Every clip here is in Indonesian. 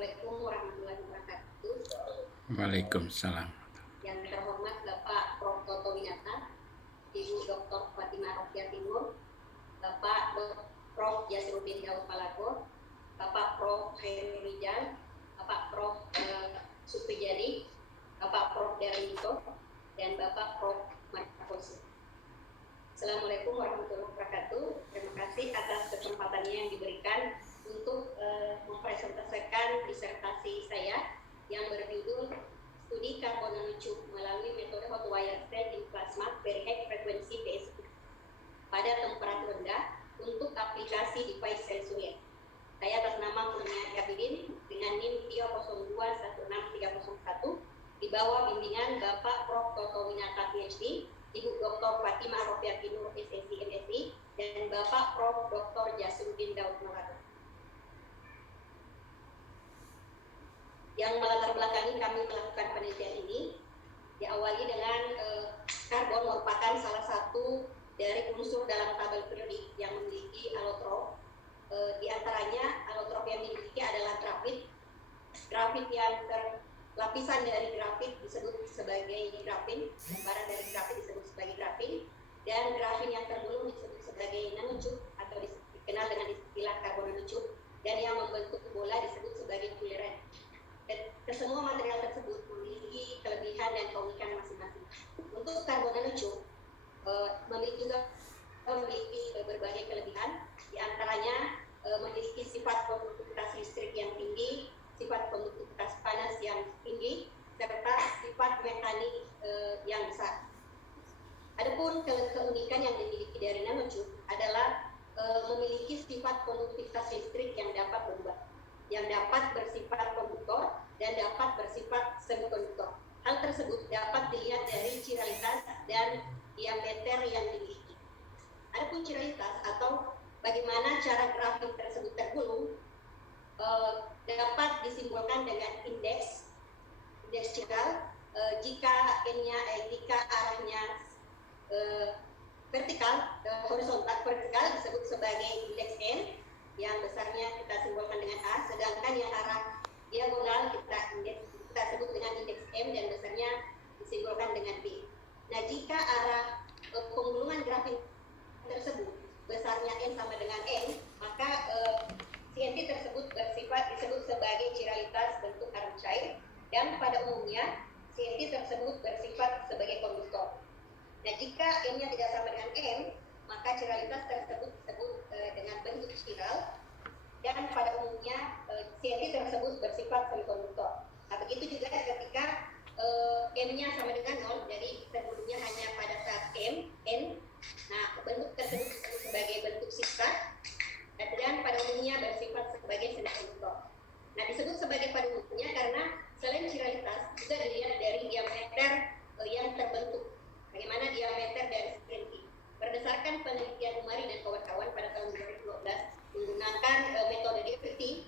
Assalamualaikum warahmatullahi wabarakatuh. Waalaikumsalam. Yang terhormat Bapak Prof. Toto Winata, Ibu Dr. Fatimah Rofiah Timur, Bapak Prof. Jasruddin Daud Palago, Bapak Prof. Khairul Rijal, Bapak Prof. Suprijadi, Bapak Prof. Darwito, dan Bapak Prof. Markosi. Assalamualaikum warahmatullahi wabarakatuh. Terima kasih atas kesempatannya yang diberikan untuk mempresentasikan disertasi saya yang berjudul Studi Karbon Nanochip melalui metode hot wire stain in plasma very-high frekuensi PSU pada temperatur rendah untuk aplikasi device sel surya. Saya atas nama Kurnia Kabidin dengan NIM 3021631 di bawah bimbingan Bapak Prof. Toto Winata PhD, Ibu Dr. Fatimah Rofiah Timur SSI MSI, dan Bapak Prof. Dr. Jasruddin Daud Palago. Yang melatar belakangi kami melakukan penelitian ini diawali dengan karbon merupakan salah satu dari unsur dalam tabel periodik yang memiliki alotrop. Di antaranya alotrop yang dimiliki adalah grafit. Grafit yang lapisan dari grafit disebut sebagai grafin, lembaran dari grafit disebut sebagai grafin, dan grafin yang tergulung disebut sebagai nanochip atau dikenal dengan istilah karbon nanochip, dan yang membentuk bola disebut sebagai kuliren. Kesemua material tersebut memiliki kelebihan dan keunikan masing-masing. Untuk karbon nanochip memiliki berbagai kelebihan, di antaranya memiliki sifat konduktivitas listrik yang tinggi, sifat konduktivitas panas yang tinggi, serta sifat mekanik yang besar. Adapun keunikan yang dimiliki dari nanochip adalah memiliki sifat konduktivitas listrik yang dapat berubah, yang dapat bersifat konduktor dan dapat bersifat semikonduktor. Hal tersebut dapat dilihat dari chiralitas dan diameter yang dimiliki. Adapun chiralitas atau bagaimana cara grafik tersebut tergulung dapat disimbolkan dengan indeks chiral. Jika arahnya horizontal vertikal disebut sebagai indeks N, yang besarnya kita simbolkan dengan A, sedangkan yang arah diagonal kita sebut dengan indeks M dan besarnya disimbolkan dengan B. Nah, jika arah penggulungan grafik tersebut besarnya N sama dengan N, maka CNT tersebut disebut sebagai chiralitas bentuk arang cair, dan pada umumnya CNT tersebut bersifat sebagai konduktor. Nah, jika N-nya tidak sama dengan M, maka chiralitas tersebut disebut dengan bentuk chiral, dan pada umumnya CNT tersebut bersifat semikonduktor. Nah, begitu juga ketika M-nya sama dengan 0, jadi tergulungnya hanya pada saat N. Nah, bentuk tersebut disebut sebagai bentuk zigzag, dan pada umumnya bersifat sebagai semikonduktor. Nah, disebut sebagai pada umumnya karena selain chiralitas juga dilihat dari diameter yang terbentuk. Bagaimana diameter dari CNT? Berdasarkan penelitian Umari dan kawan-kawan pada tahun 2012 menggunakan metode DFT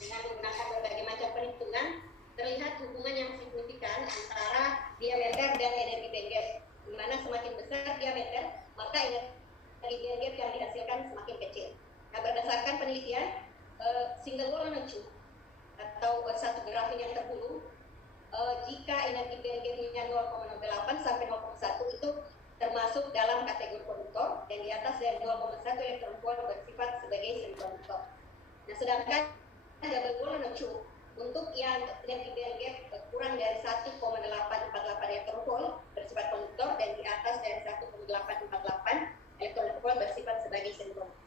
dengan menggunakan berbagai macam perhitungan, terlihat hubungan yang signifikan antara diameter dan energi band gap, di mana semakin besar diameter, maka energi band gap yang dihasilkan semakin kecil. Nah, berdasarkan penelitian single wall nanochip atau satu grafin yang tergulung, jika energi band gap-nya 0,08 sampai 0,1 itu termasuk dalam kategori konduktor, dan di atas dari 0,1 elektron volt bersifat sebagai semikonduktor. Nah, sedangkan double wall nanochip untuk yang energi band gap kurang dari 1,848 elektron volt bersifat konduktor, dan di atas dari 1,848 elektron volt bersifat sebagai semikonduktor.